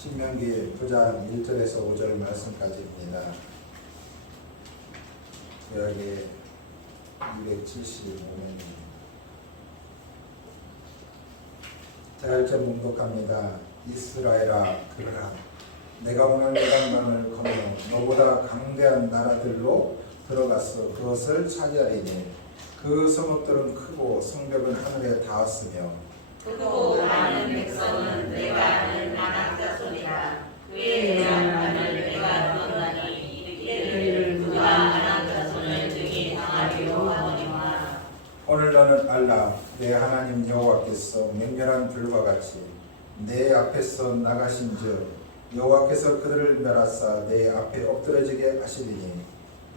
신명기 9장 1절에서 5절 말씀까지입니다. 구약의 275면입니다. 자, 1절 묵독합니다. 이스라엘아 들으라. 내가 오늘 이 강방을 건너 너보다 강대한 나라들로 들어갔어 그것을 차지하리니 그 성읍들은 크고 성벽은 하늘에 닿았으며 크고 많은 백성은 내가 아는 나라 자손이라. 그에 대한 말을 내가 들었나니 이를 누가 아난 자손을 등이 당하리요 하거니와. 오늘 너는 알라. 내 하나님 여호와께서 맹렬한 불과 같이 내 앞에서 나가신즉 여호와께서 그들을 멸하사 내 앞에 엎드러지게 하시리니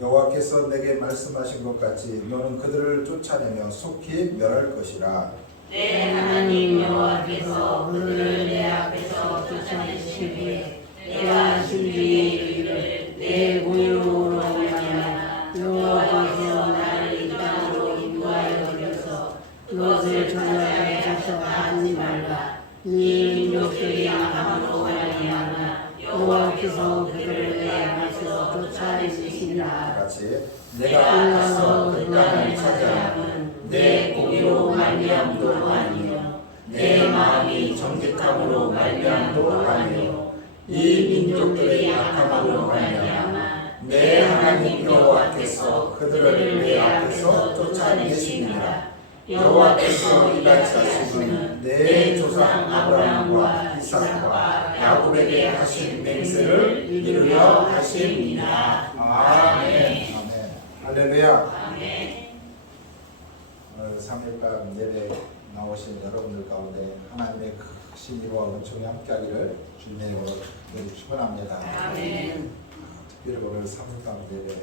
여호와께서 내게 말씀하신 것 같이 너는 그들을 쫓아내며 속히 멸할 것이라. 내 하나님 여호와께서 그들을 내 앞에서 쫓아내시니 내가 진리에 이르기를 내 공의로움으로 말미암아 여호와께서 나를 이 땅으로 인도하여 드려서 그것을 저녁에 작성하지 말라. 이 민족들이 악함으로 말미암아 여호와께서 그들을 내 앞에서 쫓아내시니라. 같이 내가 가서 그 땅을 차지함은 내 공의로 말미암도 아니요 내 마음이 정직함으로 말미암도 아니요 이 민족들이 악함으로 말미암아 내 하나님 여호와께서 그들을 내 앞에서 쫓아내시니라. 여호와께서 이같이 하시니 내 조상 아브라함과 이삭과 야곱에게 하신 맹세를 이루려 하심이니라. 아멘. 아멘. 할렐루야. 아멘. 오늘 3일간 예배 나오신 여러분들 가운데 하나님의 크신 일과 은총이 함께하기를 주님의 이름으로 축원합니다. 아멘. 특별히 오늘 3일간 예배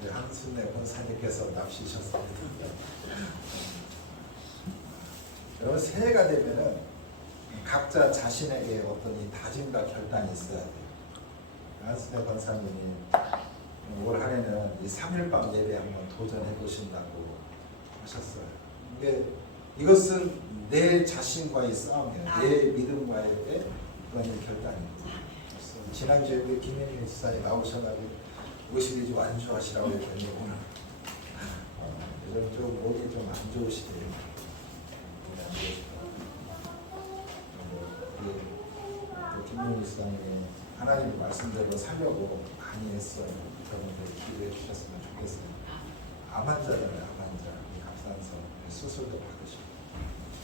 우리 한순례 권사님께서 납시셨습니다. 여러분 새해가 되면은 각자 자신에게 어떤 이 다짐과 결단이 있어야 돼요. 한순례 권사님이 올 한해는 이 3일밤 예배 한번 도전해 보신다고 하셨어요. 이것은 내 자신과의 싸움이에요. 내 믿음과의 그런 결단입니다. 지난주에 우리 김현희 지사님 나오셔가지고 52주 완주하시라고 했더니 오늘 요즘 좀 목이 좀 안 좋으시대요. 우리 김현희 지사님이 하나님 말씀대로 살려고 많이 했어요. 여러분들 기도해 주셨으면 좋겠어요. 암 환자잖아요. 암 환자. 갑상선 수술도 받으시고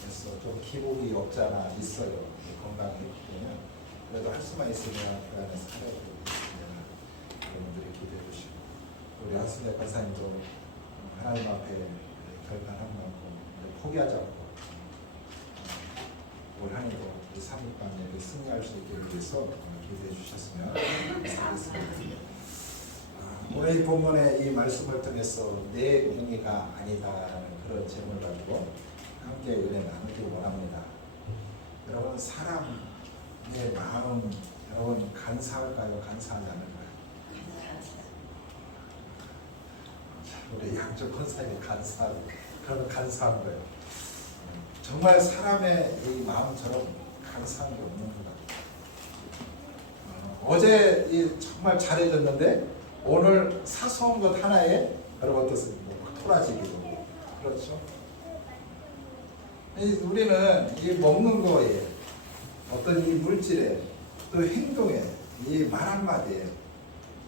그래서 좀 기복이 없지 않아 있어요. 건강했기 때문에 그래도 할 수만 있으면 그 안에 살려고 있으면 여러분들이 기도해 주시고 우리 한순례 권사님도 하나님 앞에 결단한 만큼 포기하지 않고 올 한해도 이 3일간에 승리할 수 있기를 위해서 기도해 주셨으면 좋겠습니다. 오늘 이 본문의 이 말씀을 통해서 내 공의가 아니다라는 그런 제목을 가지고 함께 은혜 나누기 원합니다. 여러분 사람의 마음 여러분 간사할까요? 간사하지 않을까요? 우리 양쪽 권사님이 간사하고 그러면 간사한 거예요. 정말 사람의 이 마음처럼 간사한 게 없는 것 같아요. 어제 정말 잘해줬는데 오늘 사소한 것 하나에 여러분 어떻습니까? 토라지기도 그렇죠. 우리는 이 먹는 거에 어떤 이 물질에 또 행동에 이 말 한마디에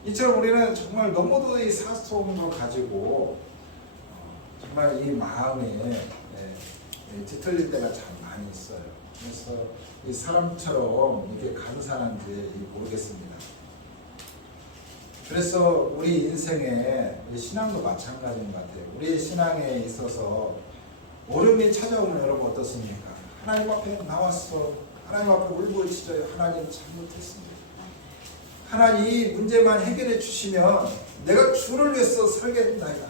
이처럼 우리는 정말 너무도 이 사소한 거 가지고 정말 이 마음에 뒤틀릴 때가 참 많이 있어요. 그래서 이 사람처럼 이렇게 간사한지 모르겠습니다. 그래서 우리 인생에 신앙도 마찬가지인 것 같아요. 우리 신앙에 있어서 어려움이 찾아오면 여러분 어떻습니까? 하나님 앞에 나왔어. 하나님 앞에 울부짖어요. 하나님 잘못했습니다. 하나님 이 문제만 해결해 주시면 내가 주를 위해서 살겠나이다.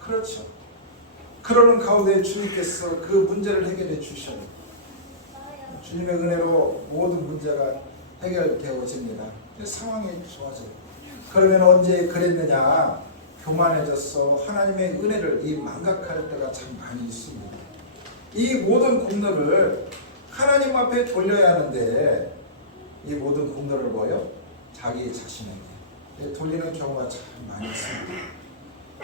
그렇죠. 그러는 가운데 주님께서 그 문제를 해결해 주셔요. 주님의 은혜로 모든 문제가 해결되어집니다. 상황이 좋아져요. 그러면 언제 그랬느냐? 교만해졌어. 하나님의 은혜를 이 망각할 때가 참 많이 있습니다. 이 모든 공로를 하나님 앞에 돌려야 하는데 이 모든 공로를 뭐예요? 자기 자신에게 돌리는 경우가 참 많이 있습니다.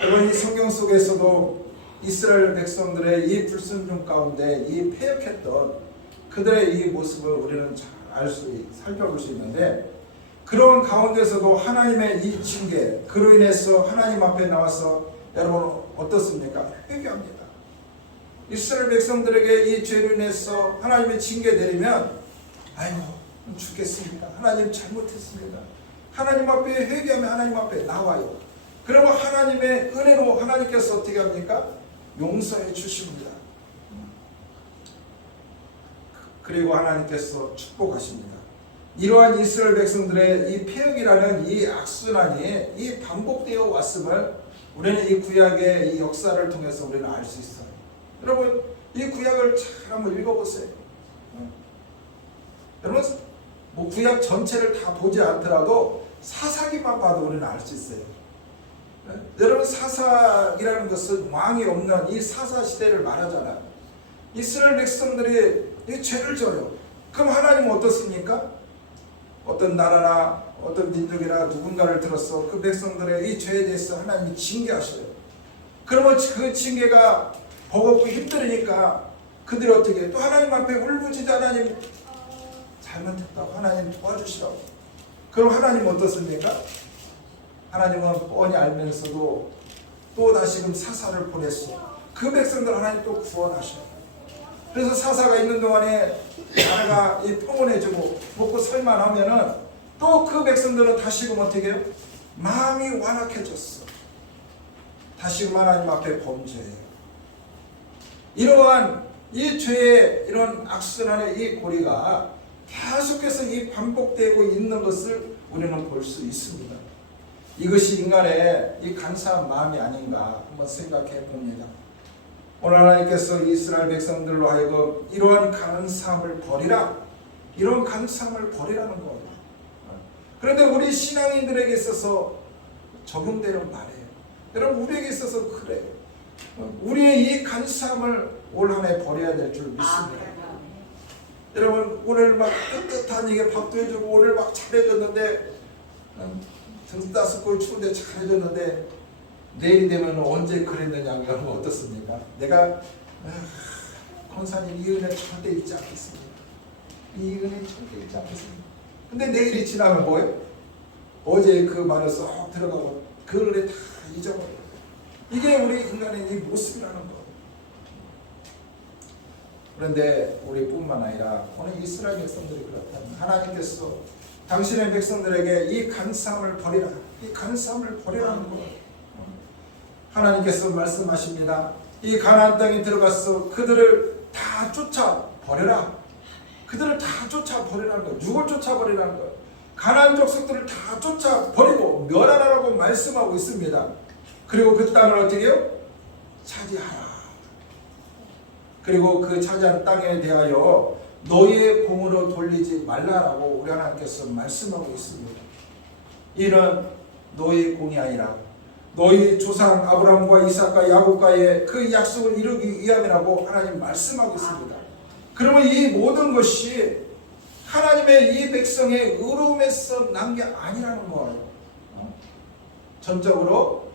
여러분, 이 성경 속에서도 이스라엘 백성들의 이 불순종 가운데 이 패역했던 그들의 이 모습을 우리는 잘 살펴볼 수 있는데, 그런 가운데서도 하나님의 이 징계, 그로 인해서 하나님 앞에 나와서 여러분 어떻습니까? 회개합니다. 이스라엘 백성들에게 이 죄로 인해서 하나님의 징계 내리면 아이고 죽겠습니다. 하나님 잘못했습니다. 하나님 앞에 회개하면 하나님 앞에 나와요. 그러면 하나님의 은혜로 하나님께서 어떻게 합니까? 용서해 주십니다. 그리고 하나님께서 축복하십니다. 이러한 이스라엘 백성들의 이 패역이라는 이 악순환이 이 반복되어 왔음을 우리는 이 구약의 이 역사를 통해서 우리는 알 수 있어요. 여러분, 이 구약을 잘 한번 읽어보세요. 여러분, 뭐 구약 전체를 다 보지 않더라도 사사기만 봐도 우리는 알 수 있어요. 여러분, 사사기라는 것은 왕이 없는 이 사사 시대를 말하잖아요. 이스라엘 백성들이 이 죄를 져요. 그럼 하나님은 어떻습니까? 어떤 나라나 어떤 민족이나 누군가를 들어서 그 백성들의 이 죄에 대해서 하나님이 징계하셔요. 그러면 그 징계가 버겁고 힘들으니까 그들이 어떻게 해요? 또 하나님 앞에 울부짖어 하나님 잘못했다고 하나님 도와주시라고. 그럼 하나님은 어떻습니까? 하나님은 뻔히 알면서도 또 다시금 사사를 보냈어. 그 백성들 하나님 또 구원하셔요. 그래서 사사가 있는 동안에 나라가 평온해지고 먹고 살만하면은 또 그 백성들은 다시금 어떻게 해요? 마음이 완악해졌어. 다시금 하나님 앞에 범죄해요. 이러한 이 죄의 이런 악순환의 이 고리가 계속해서 이 반복되고 있는 것을 우리는 볼 수 있습니다. 이것이 인간의 이 간사한 마음이 아닌가 한번 생각해 봅니다. 오늘 하나님께서 이스라엘 백성들로 하여금 이러한 간사함을 버리라, 이런 간사함을 버리라는 거예요. 그런데 우리 신앙인들에게 있어서 적용되는 말이에요. 여러분, 우리에게 있어서 그래요. 우리의 이 간사함을 올 한 해 버려야 될 줄 믿습니다. 여러분, 오늘 막 뜨뜻한 이게 밥도 해주고 오늘 막 잘해줬는데 등 따숩고 추운데 잘해줬는데 내일이 되면 언제 그랬느냐, 여러분 어떻습니까? 내가 권사님 이 은혜 절대 잊지 않겠습니다. 이 은혜 절대 잊지 않겠습니다. 근데 내일이 지나면 뭐예요? 어제 그 말을 쏙 들어가고 그 은혜 다 잊어버려요. 이게 우리 인간의 이 모습이라는 거예요. 그런데 우리뿐만 아니라 오늘 이스라엘 백성들이 그렇다면 하나님께서 당신의 백성들에게 이 간사함을 버리라, 이 간사함을 버리라는 거예요. 하나님께서 말씀하십니다. 이 가나안 땅에 들어가서 그들을 다 쫓아 버려라. 그들을 다 쫓아 버리라는 거예요. 누굴 쫓아 버리라는 거예요? 가나안 족속들을 다 쫓아 버리고 멸하라고 말씀하고 있습니다. 그리고 그 땅을 어떻게 해요? 차지하라. 그리고 그 차지한 땅에 대하여 너희의 공으로 돌리지 말라라고 우리 하나님께서 말씀하고 있습니다. 이는 너희의 공이 아니라 너희 조상 아브라함과 이삭과 야곱과의 그 약속을 이루기 위함이라고 하나님 말씀하고 있습니다. 그러면 이 모든 것이 하나님의 이 백성의 의로움에서 난 게 아니라는 거예요. 전적으로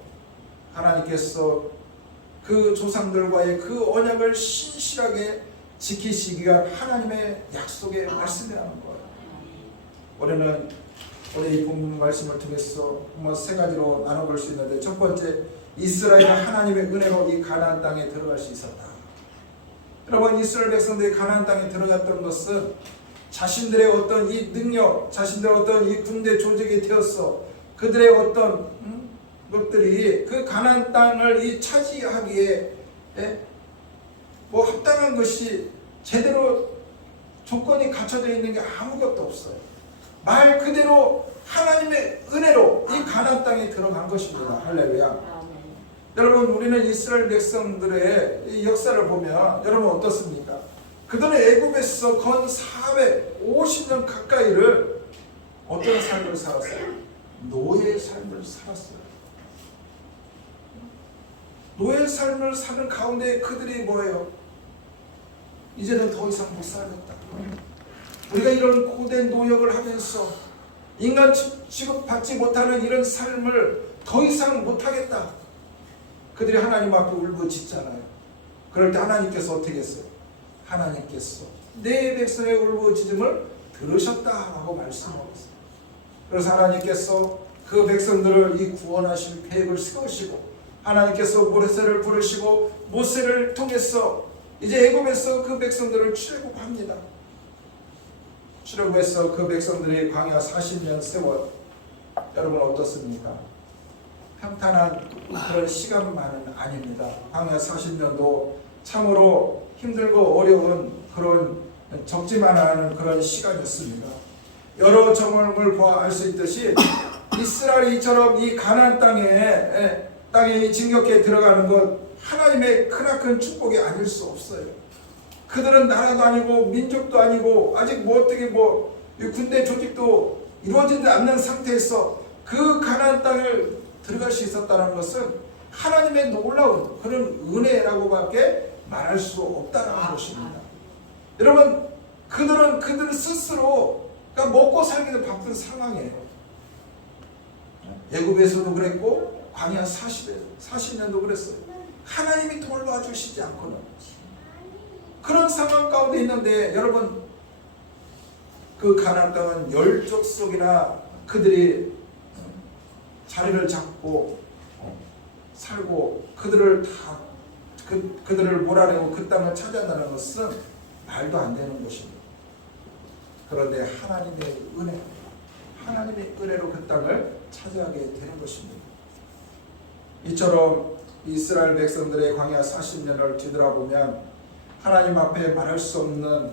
하나님께서 그 조상들과의 그 언약을 신실하게 지키시기 위한 하나님의 약속의 말씀이라는 거예요. 우리는 오늘 이 본문 말씀을 통해서 세 가지로 나눠볼 수 있는데, 첫 번째, 이스라엘은 하나님의 은혜로 이 가나안 땅에 들어갈 수 있었다. 여러분, 이스라엘 백성들이 가나안 땅에 들어갔던 것은 자신들의 어떤 이 능력, 자신들의 어떤 이 군대 조직이 되었어. 그들의 어떤 것들이 그 가나안 땅을 이 차지하기에 뭐 합당한 것이 제대로 조건이 갖춰져 있는 게 아무것도 없어요. 말 그대로 하나님의 은혜로 이 가나안 땅에 들어간 것입니다. 할렐루야. 여러분, 우리는 이스라엘 백성들의 이 역사를 보면 여러분 어떻습니까? 그들은 애굽에서 건 450년 가까이를 어떤 삶을 살았어요? 노예의 삶을 살았어요. 노예의 삶을 사는 가운데 그들이 뭐예요? 이제는 더 이상 못 살겠다. 우리가 이런 고된 노역을 하면서 인간 취급받지 못하는 이런 삶을 더 이상 못하겠다. 그들이 하나님 앞에 울부짖잖아요. 그럴 때 하나님께서 어떻게 했어요? 하나님께서 내 백성의 울부짖음을 들으셨다라고 말씀하고 있어요. 그래서 하나님께서 그 백성들을 이 구원하실 계획을 세우시고 하나님께서 모세를 부르시고 모세를 통해서 이제 애굽에서 그 백성들을 출애굽합니다. 출애굽해서 그 백성들이 광야 40년 세월, 여러분 어떻습니까? 평탄한 그런 시간만은 아닙니다. 광야 40년도 참으로 힘들고 어려운 그런 적지만 않은 그런 시간이었습니다. 여러 정황을 보아 알 수 있듯이 이스라엘이 이처럼 이 가나안 땅에 진격해 들어가는 것 하나님의 크나큰 축복이 아닐 수 없어요. 그들은 나라도 아니고 민족도 아니고 아직 어떻게 군대 조직도 이루어지지 않는 상태에서 그 가나안 땅을 들어갈 수 있었다는 것은 하나님의 놀라운 그런 은혜라고밖에 말할 수 없다는 것입니다. 여러분, 그들 스스로 먹고 살기도 바쁜 상황이에요. 애굽에서도 그랬고 광야 40년도 그랬어요. 하나님이 돌봐주시지 않고는 그런 상황 가운데 있는데, 여러분, 그 가나안 땅은 열족속이나 그들이 자리를 잡고 살고 그들을 몰아내고 그 땅을 차지한다는 것은 말도 안 되는 것입니다. 그런데 하나님의 은혜로 그 땅을 차지하게 되는 것입니다. 이처럼 이스라엘 백성들의 광야 40년을 뒤돌아보면 하나님 앞에 말할 수 없는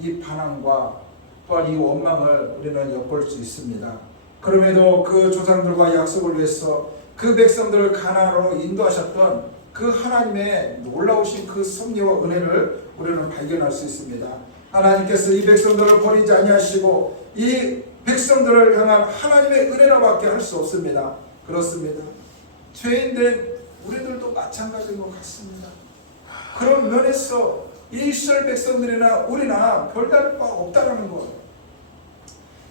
이 반항과 또한 이 원망을 우리는 엿볼 수 있습니다. 그럼에도 그 조상들과 약속을 위해서 그 백성들을 가나안으로 인도하셨던 그 하나님의 놀라우신 그 섭리와 은혜를 우리는 발견할 수 있습니다. 하나님께서 이 백성들을 버리지 아니하시고 이 백성들을 향한 하나님의 은혜라밖에 할 수 없습니다. 그렇습니다. 죄인된 우리들도 마찬가지인 것 같습니다. 그런 면에서 이스라엘 백성들이나 우리나 별다를 바 없다는 것.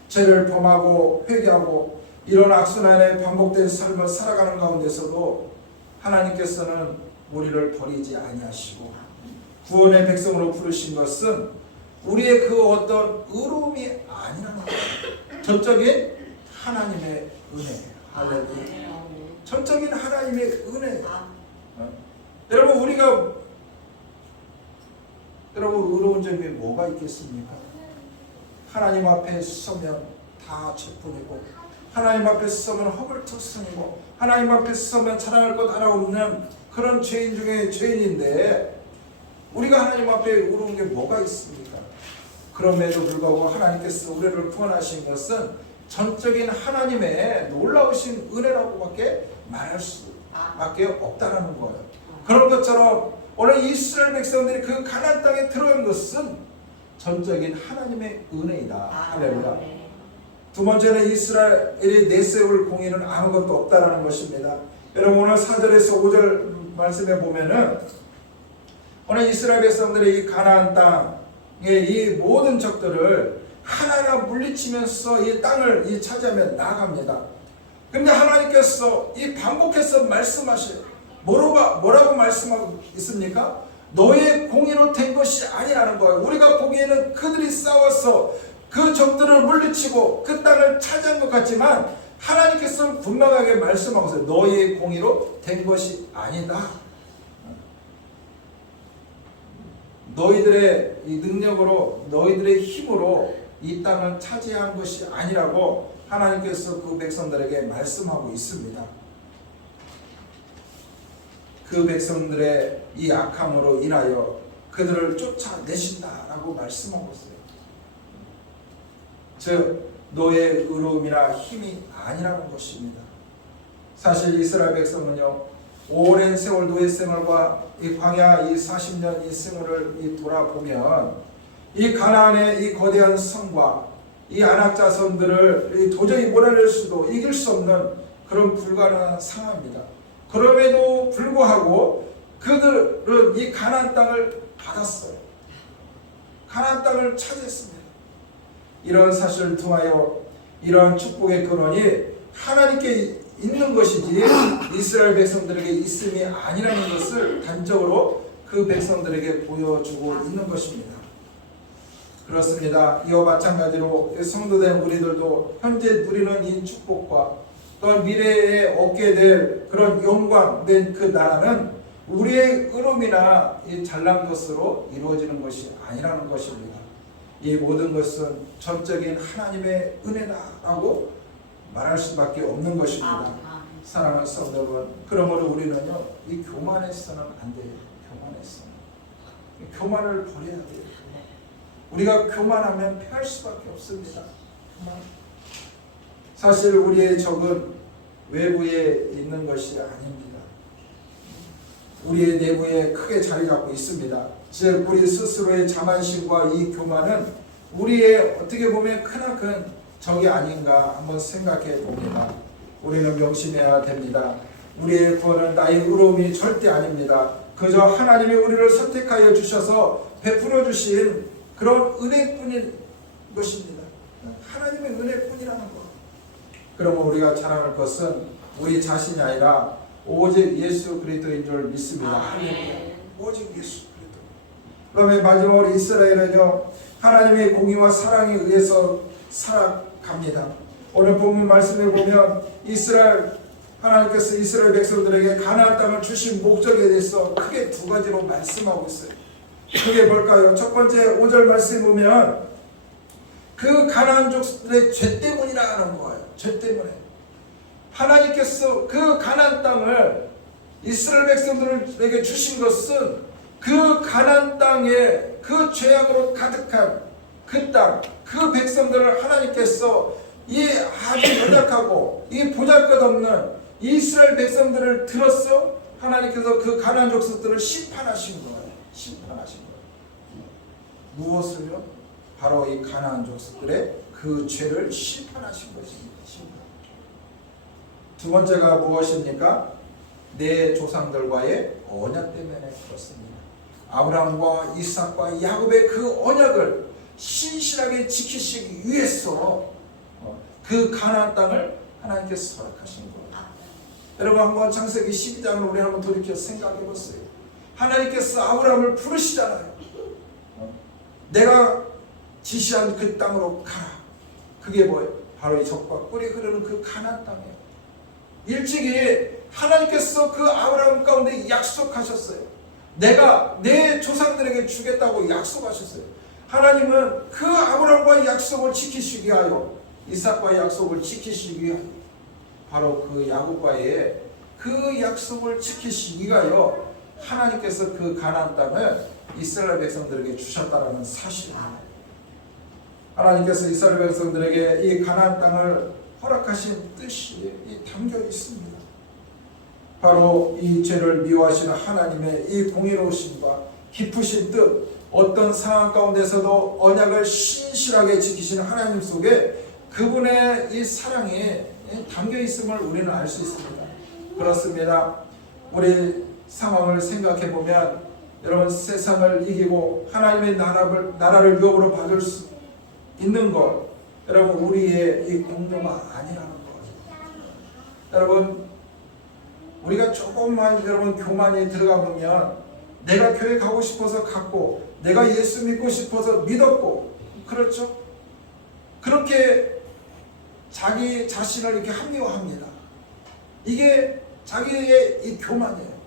죄를 범하고 회개하고 이런 악순환의 반복된 삶을 살아가는 가운데서도 하나님께서는 우리를 버리지 아니하시고 구원의 백성으로 부르신 것은 우리의 그 어떤 의로움이 아니라는 거예요. 전적인 하나님의 은혜. 할렐루야. 전적인 하나님의 은혜. 여러분, 여러분 의로운 점이 뭐가 있겠습니까? 하나님 앞에 서면 다 죄뿐이고 하나님 앞에 서면 허물투성이고 하나님 앞에 서면 자랑할 것 하나 없는 그런 죄인 중에 죄인인데 우리가 하나님 앞에 의로운 게 뭐가 있습니까? 그럼에도 불구하고 하나님께서 우리를 구원하신 것은 전적인 하나님의 놀라우신 은혜라고밖에 말할 수밖에 없다라는 거예요. 그런 것처럼 오늘 이스라엘 백성들이 그 가나안 땅에 들어간 것은 전적인 하나님의 은혜이다. 할렐루야. 두 번째는 이스라엘이 내세울 공의는 아무것도 없다라는 것입니다. 여러분, 오늘 4절에서 5절 말씀에 보면은 오늘 이스라엘 백성들이 이 가나안 땅의 이 모든 적들을 하나하나 물리치면서 이 땅을 차지하며 나아갑니다. 근데 하나님께서 이 반복해서 말씀하셔요. 뭐라고 말씀하고 있습니까? 너의 공의로 된 것이 아니라는 거예요. 우리가 보기에는 그들이 싸워서 그 적들을 물리치고 그 땅을 차지한 것 같지만 하나님께서는 분명하게 말씀하고 있어요. 너의 공의로 된 것이 아니다. 너희들의 이 능력으로 너희들의 힘으로 이 땅을 차지한 것이 아니라고 하나님께서 그 백성들에게 말씀하고 있습니다. 그 백성들의 이 악함으로 인하여 그들을 쫓아내신다라고 말씀하고 있어요. 즉 너의 의로움이나 힘이 아니라는 것입니다. 사실 이스라엘 백성은요, 오랜 세월 노예 생활과 이 광야 이 40년 이 생활을 돌아보면 이 가나안의 이 거대한 성과 이 아낙 자손들을 도저히 몰아낼 수도 이길 수 없는 그런 불가능한 상황입니다. 그럼에도 불구하고 그들은 이 가나안 땅을 받았어요. 가나안 땅을 차지했습니다. 이런 사실을 통하여 이러한 축복의 근원이 하나님께 있는 것이지 이스라엘 백성들에게 있음이 아니라는 것을 단적으로 그 백성들에게 보여주고 있는 것입니다. 그렇습니다. 이와 마찬가지로 성도된 우리들도 현재 누리는 이 축복과 또한 미래에 얻게 될 그런 영광된 그 나라는 우리의 의로움이나 이 잘난 것으로 이루어지는 것이 아니라는 것입니다. 이 모든 것은 전적인 하나님의 은혜다라고 말할 수밖에 없는 것입니다. 사랑하는 성도 여러분, 그러므로 우리는요, 이 교만해서는 안 돼요. 교만을 버려야 돼요. 우리가 교만하면 패할 수밖에 없습니다. 사실 우리의 적은 외부에 있는 것이 아닙니다. 우리의 내부에 크게 자리 잡고 있습니다. 즉 우리 스스로의 자만심과 이 교만은 우리의 어떻게 보면 크나큰 적이 아닌가 한번 생각해 봅니다. 우리는 명심해야 됩니다. 우리의 구원은 나의 의로움이 절대 아닙니다. 그저 하나님이 우리를 선택하여 주셔서 베풀어 주신 그런 은혜뿐인 것입니다. 하나님의 은혜뿐이라는 것. 그러면 우리가 자랑할 것은 우리 자신이 아니라 오직 예수 그리스도인 줄 믿습니다. 오직 예수 그리스도. 그러면 마지막으로 이스라엘은요, 하나님의 공의와 사랑에 의해서 살아갑니다. 오늘 본문 말씀에 보면 하나님께서 이스라엘 백성들에게 가나안 땅을 주신 목적에 대해서 크게 두 가지로 말씀하고 있어요. 그게 뭘까요? 첫 번째 5절 말씀에 보면 그 가나안 족속들의 죄 때문이라는 거예요. 죄 때문에 하나님께서 그 가나안 땅을 이스라엘 백성들에게 주신 것은 그 가나안 땅에 그 죄악으로 가득한 그 땅, 그 백성들을 하나님께서 이 아주 연약하고 이 보잘것없는 이스라엘 백성들을 들어서 하나님께서 그 가나안 족속들을 심판하신 거예요. 무엇을요? 바로 이 가나안 족속들의 그 죄를 심판하신 것입니다. 두 번째가 무엇입니까? 내 조상들과의 언약 때문에 그렇습니다. 아브라함과 이삭과 야곱의 그 언약을 신실하게 지키시기 위해서 그 가나안 땅을 하나님께서 허락하신 거예요. 여러분 한번 창세기 12장을 우리 한번 돌이켜 생각해 보세요. 하나님께서 아브라함을 부르시잖아요. 내가 지시한 그 땅으로 가라. 그게 뭐예요? 바로 이 젖과 꿀이 흐르는 그 가나안 땅이에요. 일찍이 하나님께서 그 아브라함 가운데 약속하셨어요. 내가 내 조상들에게 주겠다고 약속하셨어요. 하나님은 그 아브라함과의 약속을 지키시기 위하여, 이삭과의 약속을 지키시기 위하여, 바로 그 야곱과의 그 약속을 지키시기 위하여 하나님께서 그 가나안 땅을 이스라엘 백성들에게 주셨다라는 사실입니다. 하나님께서 이스라엘 백성들에게 이 가나안 땅을 허락하신 뜻이 담겨 있습니다. 바로 이 죄를 미워하시는 하나님의 이 공의로우심과 깊으신 뜻, 어떤 상황 가운데서도 언약을 신실하게 지키시는 하나님 속에 그분의 이 사랑이 담겨 있음을 우리는 알 수 있습니다. 그렇습니다. 우리 상황을 생각해 보면 여러분, 세상을 이기고 하나님의 나라를 유업으로 받을 수 있는 것, 여러분 우리의 이 공로가 아니라는 거죠. 여러분, 우리가 조금만 여러분 교만이 들어가 보면 내가 교회 가고 싶어서 갔고, 내가 예수 믿고 싶어서 믿었고, 그렇죠? 그렇게 자기 자신을 이렇게 합리화합니다. 이게 자기의 이 교만이에요.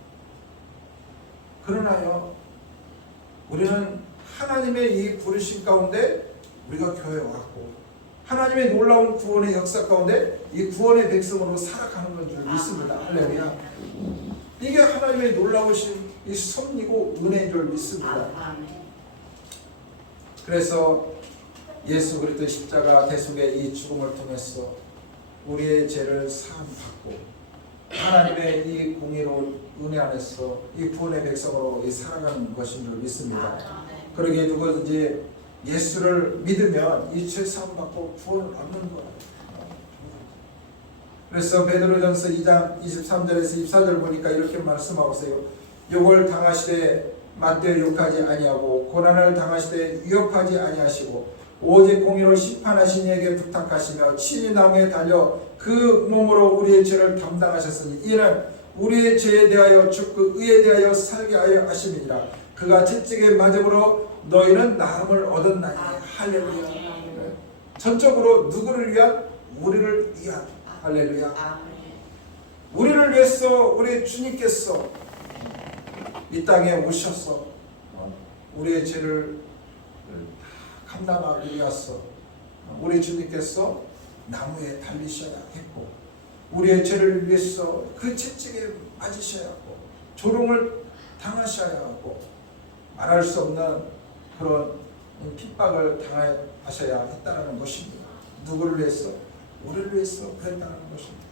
그러나요, 우리는 하나님의 이 부르심 가운데 우리가 교회에 왔고, 하나님의 놀라운 구원의 역사 가운데 이 구원의 백성으로 살아가는 건 줄 믿습니다. 할렐루야. 이게 하나님의 놀라우신 이 섭리고 은혜인 줄 믿습니다. 그래서 예수 그리스도 십자가 대속의 이 죽음을 통해서 우리의 죄를 사함받고 하나님의 이 공의로운 은혜 안에서 이 구원의 백성으로 살아가는 것인 줄 믿습니다. 그러기에 누구든지 예수를 믿으면 이 죄 사함받고 구원을 얻는 거예요. 그래서 베드로전서 2장 23절에서 24절 보니까 이렇게 말씀하고 있어요. 욕을 당하시되 맞되 욕하지 아니하고 고난을 당하시되 위협하지 아니하시고 오직 공의로 심판하신 이에게 부탁하시며 친히 나무에 달려 그 몸으로 우리의 죄를 담당하셨으니 이는 우리의 죄에 대하여 죽고 의에 대하여 살게 하여 하심이니라. 그가 채찍에 맞음으로 너희는 나음을 얻었나니. 할렐루야. 전적으로 누구를 위한? 우리를 위한. 할렐루야. 우리를 위해서 우리 주님께서 이 땅에 오셔서 우리의 죄를 감당하기 위해서 우리 주님께서 나무에 달리셔야 했고 우리의 죄를 위해서 그 채찍에 맞으셔야 하고 조롱을 당하셔야 하고 말할 수 없는 그런 핍박을 당하셔야 했다는 것입니다. 누구를 위해서? 우리를 위해서 그랬다는 것입니다.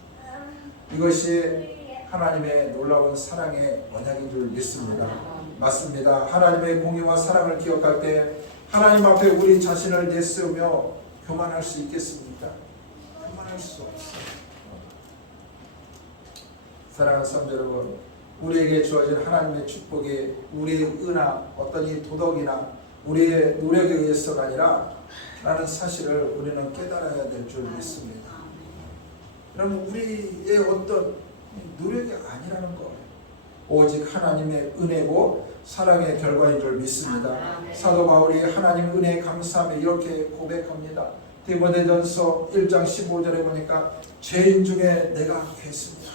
이것이 하나님의 놀라운 사랑의 언약인 줄 믿습니다. 맞습니다. 하나님의 공의와 사랑을 기억할 때 하나님 앞에 우리 자신을 내세우며 교만할 수 있겠습니까? 교만할 수 없어요. 사랑하는 성도 여러분, 우리에게 주어진 하나님의 축복이 우리의 의나 어떤 이 도덕이나 우리의 노력에 의해서가 아니라 라는 사실을 우리는 깨달아야 될 줄 믿습니다. 여러분, 우리의 어떤 노력이 아니라는 거예요. 오직 하나님의 은혜고 사랑의 결과인 줄 믿습니다. 사도 바울이 하나님 은혜에 감사하며 이렇게 고백합니다. 디모데전서 1장 15절에 보니까 죄인 중에 내가 괴습니다.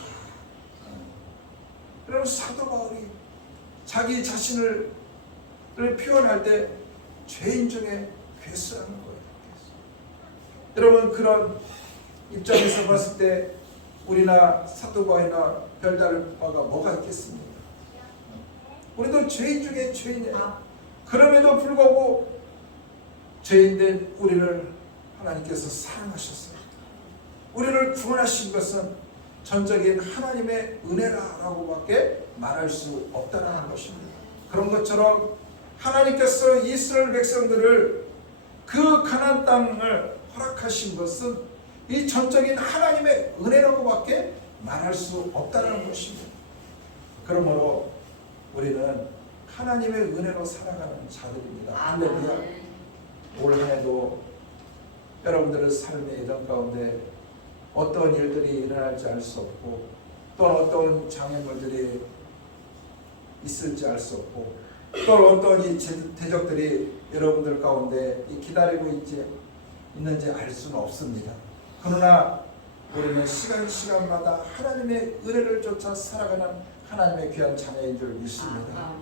여러분, 사도 바울이 자기 자신을 표현할 때 죄인 중에 괴수라는 거예요. 여러분, 그런 입장에서 봤을 때 우리나 사도 바울이나 별다른 바가 뭐가 있겠습니까? 우리도 죄인 중에 죄인이에요. 그럼에도 불구하고 죄인된 우리를 하나님께서 사랑하셨어요. 우리를 구원하신 것은 전적인 하나님의 은혜라고밖에 말할 수 없다는 것입니다. 그런 것처럼 하나님께서 이스라엘 백성들을 그 가나안 땅을 허락하신 것은 이 전적인 하나님의 은혜라고밖에 말할 수 없다는 것입니다. 그러므로 우리는 하나님의 은혜로 살아가는 자들입니다. 할렐루야. 올 한 해도 여러분들의 삶의 예정 가운데 어떤 일들이 일어날지 알 수 없고 또 어떤 장애물들이 있을지 알 수 없고 또 어떤 이 대적들이 여러분들 가운데 기다리고 있는지 알 수는 없습니다. 그러나 우리는 시간마다 하나님의 은혜를 쫓아 살아가는 하나님의 귀한 자녀인 줄 믿습니다.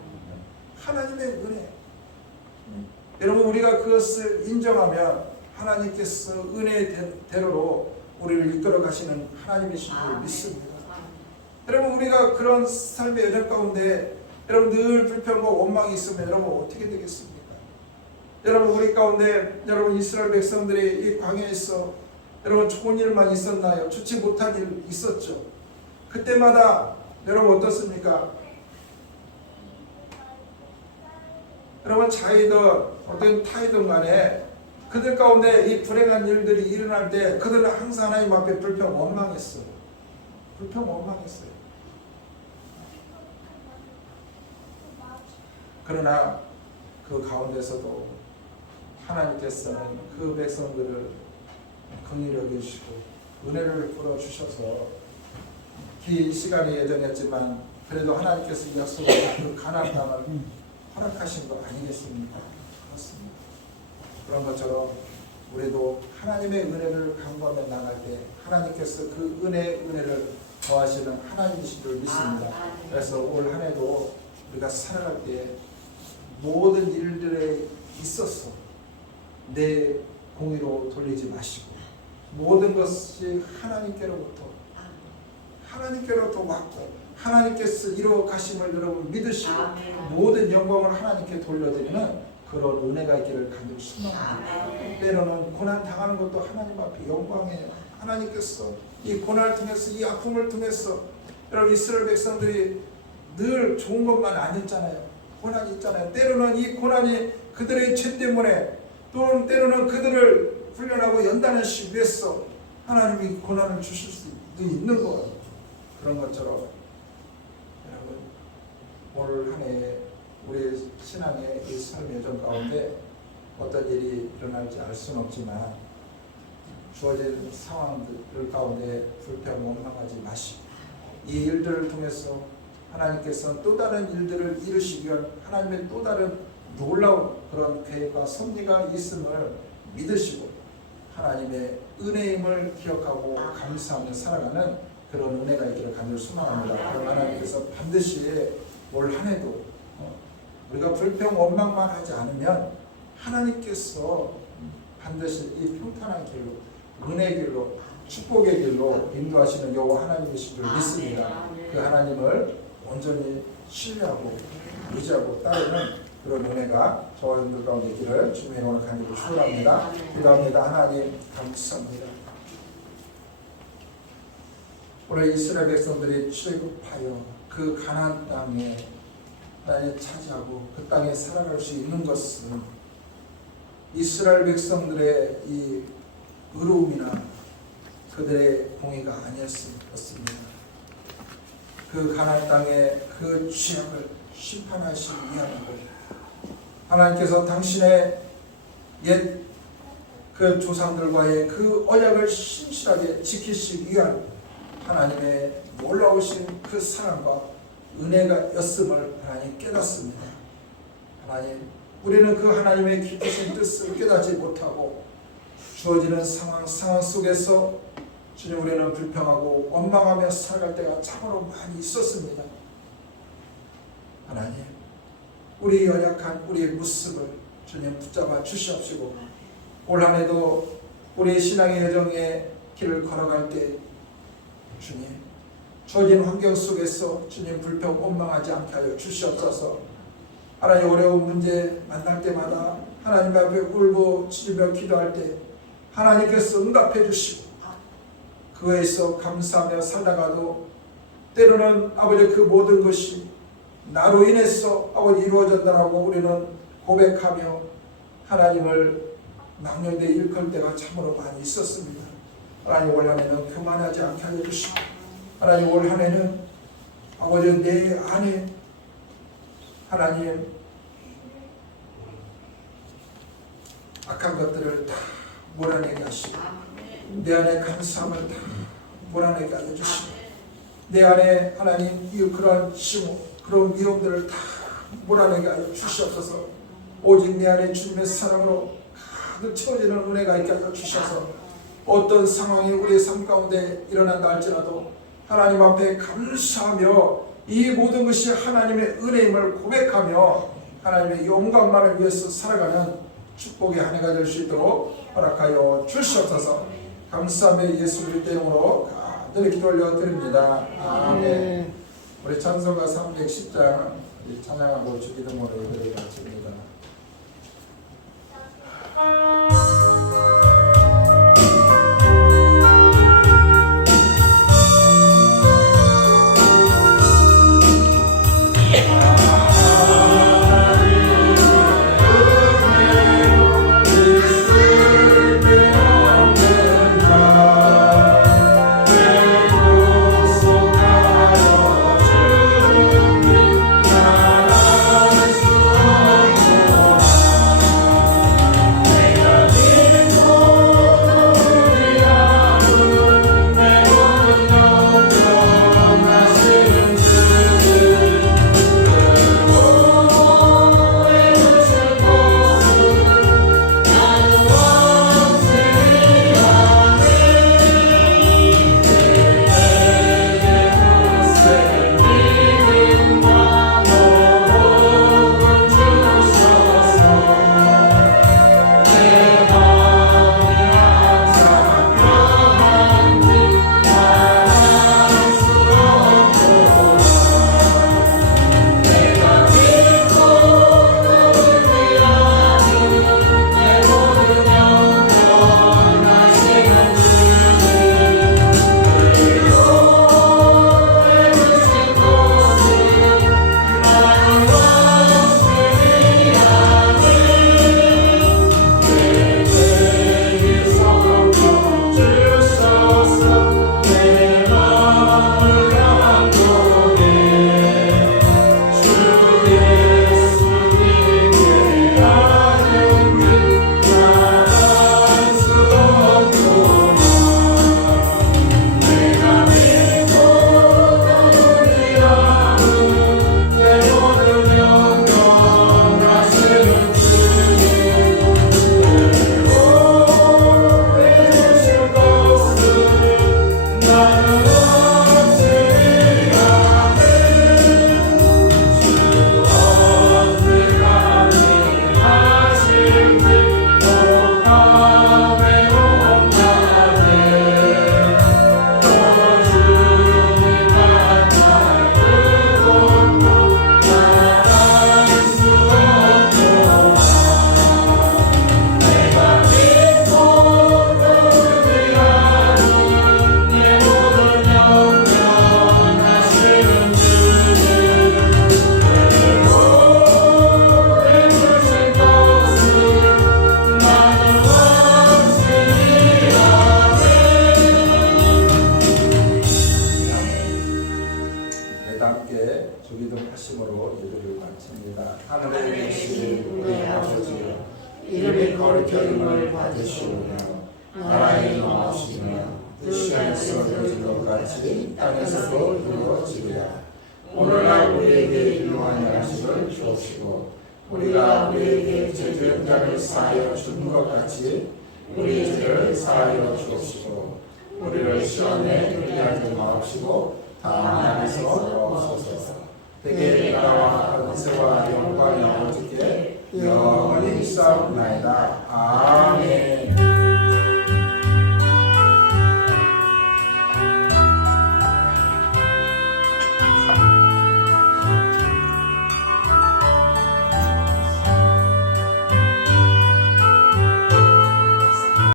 하나님의 은혜. 여러분, 우리가 그것을 인정하면 하나님께서 은혜의 대로로 우리를 이끌어 가시는 하나님이신 줄 믿습니다. 여러분, 우리가 그런 삶의 여정 가운데 여러분 늘 불평과 원망이 있으면 여러분 어떻게 되겠습니까? 여러분, 우리 가운데 여러분 이스라엘 백성들이 이 광야에서 여러분 좋은 일만 있었나요? 좋지 못한 일 있었죠. 그때마다 여러분 어떻습니까? 여러분 자이든 어떤 타이든 간에 그들 가운데 이 불행한 일들이 일어날 때 그들은 항상 하나님 앞에 불평 원망했어요. 불평 원망했어요. 그러나 그 가운데서도 하나님께서는 그 백성들을 긍휼히 여기시고 은혜를 풀어주셔서 긴 시간이 예정했지만 그래도 하나님께서 약속한 그 가나안 땅을 허락하신 거 아니겠습니까? 그렇습니다. 그런 것처럼 우리도 하나님의 은혜를 간구하며 나갈 때 하나님께서 그 은혜를 더하시는 하나님이신 줄 믿습니다. 그래서 올 한 해도 우리가 살아갈 때 모든 일들에 있어서 내 공의로 돌리지 마시고 모든 것이 하나님께로부터 왔고 하나님께서 이루어 가심을 여러분 믿으시고 모든 영광을 하나님께 돌려드리는 그런 은혜가 있기를 간절히 소망합니다. 때로는 고난 당하는 것도 하나님 앞에 영광이에요. 하나님께서 이 고난을 통해서 이 아픔을 통해서 여러분 이스라엘 백성들이 늘 좋은 것만 아니었잖아요. 고난이 있잖아요. 때로는 이 고난이 그들의 죄 때문에 또는 때로는 그들을 훈련하고 연단하시기 위해서 하나님이 고난을 주실 수 있는 거예요. 그런 것처럼 여러분 올 한 해 우리 신앙의 이 삶의 여정 가운데 어떤 일이 일어날지 알 수는 없지만 주어진 상황들 가운데 불평 원망하지 마시고 이 일들을 통해서 하나님께서는 또 다른 일들을 이루시기 위한 하나님의 또 다른 놀라운 그런 계획과 섭리가 있음을 믿으시고 하나님의 은혜임을 기억하고 감사하며 살아가는 그런 은혜가 있기를 간절히 소망합니다. 그럼 하나님께서 반드시 올 한 해도 우리가 불평 원망만 하지 않으면 하나님께서 반드시 이 평탄한 길로 은혜의 길로 축복의 길로 인도하시는 여호와 하나님이신 줄 믿습니다. 그 하나님을 온전히 신뢰하고 의지하고 따르는 그런 은혜가 저와 여러분들 가운데 있기를 주님의 이름으로 간절히 축원합니다. 기도합니다. 하나님 감사합니다. 오늘 이스라엘 백성들이 출애굽하여 그 가나안 땅에 하나님 차지하고 그 땅에 살아갈 수 있는 것은 이스라엘 백성들의 이 의로움이나 그들의 공의가 아니었습니다. 그 가나안 땅의 그 죄악을 심판하시기 위함이고 하나님께서 당신의 옛 그 조상들과의 그 언약을 신실하게 지키시기 위한 하나님의 놀라우신 그 사랑과 은혜가 였음을 하나님 깨닫습니다. 하나님, 우리는 그 하나님의 깊으신 뜻을 깨닫지 못하고 주어지는 상황 속에서 주님 우리는 불평하고 원망하며 살아갈 때가 참으로 많이 있었습니다. 하나님, 우리 연약한 우리의 모습을 주님 붙잡아 주시옵시고 올 한 해도 우리의 신앙의 여정의 길을 걸어갈 때 주님 주어진 환경 속에서 주님 불평 원망하지 않게 하여 주시옵소서. 하나님 어려운 문제 만날 때마다 하나님 앞에 울부짖으며 기도할 때 하나님께서 응답해 주시고 그에서 감사하며 살다가도 때로는 아버지 그 모든 것이 나로 인해서 아버지 이루어졌다라고 우리는 고백하며 하나님을 망령되이 일컬 때가 참으로 많이 있었습니다. 하나님 올 한해는 교만하지 않게 하여 주시고 하나님 올 한해는 아버지 내 안에 하나님 악한 것들을 다 몰아내게 하시고 내 안에 감사함을 다 몰아내게 하여 주시고 내 안에 하나님 이 그런 징후 그런 위험들을 다 몰아내게 하여 주시옵소서. 오직 내 안에 주님의 사랑으로 가득 채워지는 은혜가 있게 하여 주셔서 어떤 상황이 우리의 삶 가운데 일어난다 할지라도 하나님 앞에 감사하며 이 모든 것이 하나님의 은혜임을 고백하며 하나님의 영광만을 위해서 살아가는 축복의 한 해가 될 수 있도록 허락하여 주시옵소서. 감사하며 예수 그리스도의 이름으로 간절히 기도 올려드립니다. 아멘. 우리 찬송가 310장 찬양하고 주기도문을 드리겠습니다. 주 것 같이 땅에서도 이루어지리라. 오늘날 우리에게 일용할 양식을 주옵시고 우리가 우리에게 죄지은 자를 사하여 준 것 같이 우리 죄를 사하여 주옵시고 우리를 시험에 들게 하지 마옵시고 다만 악에서 없소서. 대개 나라와 권세와 영광이 아버지께 영원히 있사옵나이다. 아멘.